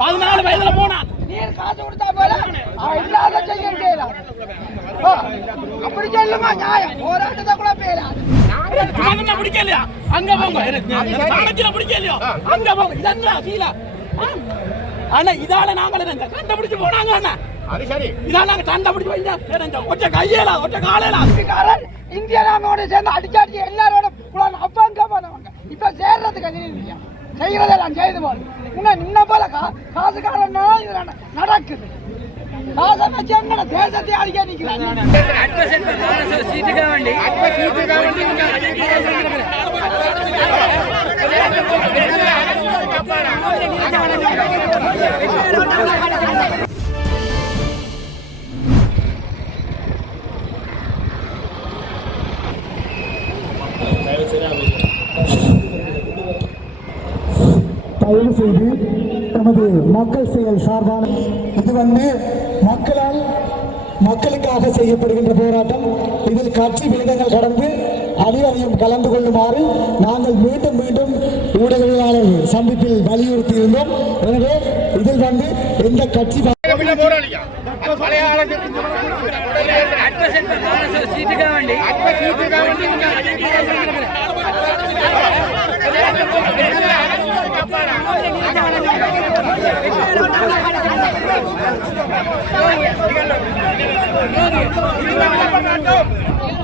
பதினாலு வயதுல போனான் நீர் காசு கொடுத்தா போல? இல்லாத செய்ய அப்படி சொல்லுமா நியாயம். போராட்டத்தை கூட சுமந்தனை பிடிக்கலையா? அங்க போங்க. பிடிக்கலையோ? அங்க போங்க. இதெல்லாம் சீலா? ஆனா இதால நாங்கள கண்டுபிடிச்சு போனாங்க அண்ணா. அது சரி. இதால நாங்க கண்டுபிடிச்சு வைங்க ஒற்ற கையேலா ஒற்ற காலையில. காரன் இந்திய நாமோட சேர்ந்து அடிச்சாடி எல்லாரோட அப்ப அங்க போனவங்க. இப்ப சேர்றதுக்கு அது இல்லையா? செய்வதெல்லாம் செய்து போல இன்னும் நின்ன போல கா காசுக்காரன் இது நட- நடக்குது. காசை வச்சு எங்கட தேசத்தை அடிக்க நிக்கிறாங்க? தயவு செய்து நமது மக்கள் செயல் சார்பான இது வந்து மக்களால் மக்களுக்காக செய்யப்படுகின்ற போராட்டம் இதில் கட்சி விகிதங்கள் கடந்து அனைவரையும் கலந்து கொள்ளுமாறு நாங்கள் மீண்டும் மீண்டும் ஊடகவியலாளர் சந்திப்பில் வலியுறுத்தி இருந்தோம் எனவே இதில் வந்து எந்த கட்சி போராளியா?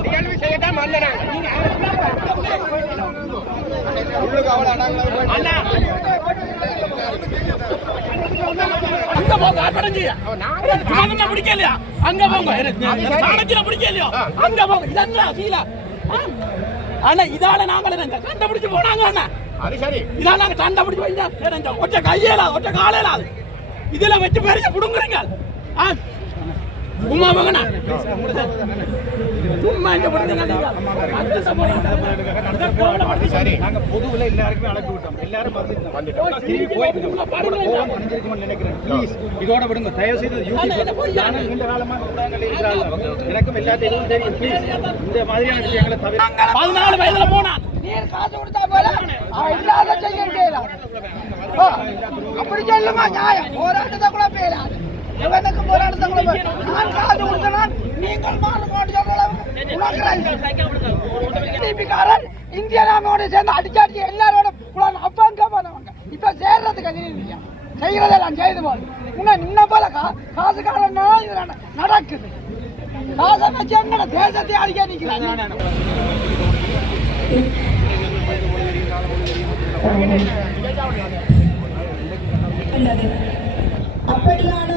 நிகழ்வு செய்யத்தான் வந்தனாங்க அங்க போங்க அடஞ்சியா சுமந்தனை பிடிக்கலையா அங்க போங்க சாணக்கில பிடிக்கலையோ அங்க போங்க இதெல்லாம் சீலா ஆனா இதால நாங்கள இந்த கண்டுபிடிச்சு போனாங்க அண்ணா அது சரி இதால நாங்க கண்டுபிடிச்சு வைங்க ஒற்ற கையேலா ஒற்ற காலையில இதுல வச்சு பெரிய புடுங்குறீங்க. உமா மகனா பொதுவுல எல்லாருக்குமே அழைப்பு விட்டோம். எல்லாரும் நினைக்கிறேன். இதோட விடுங்க. தயவு செய்து நீண்ட காலமா ஊடகங்கள் இருக்கிறார்கள். எனக்கும் எல்லாத்தையும் தெரியும். இந்த மாதிரியான விஷயங்களை தவிர பதினாலு வயதுல போனான் நீர் காசு கொடுத்தா போல. இல்லாத செய்ய அப்படி சொல்லுமா நியாயம். போராட்டத்தை கூட பேராது. எவனுக்கு போராட்டத்தை கூட பே- நான் காசு கொடுத்தனால் நீங்கள் மாறு மாட்டு இந்திய நாமோட சேர்ந்து அடிச்சாடி எல்லாரோட குழந்தை அப்பாங்க பண்ணவங்க போனவங்க இப்ப சேர்றதுக்கு அது இல்லையா? செய்யறதெல்லாம் செய்து போல இன்னும் நின்ன போல கா காசுக்காரன் இது நடக்குது. காசை வச்சு எங்கட தேசத்தை அடிக்க நிற்கிறாங்க உள்ளது அப்படியான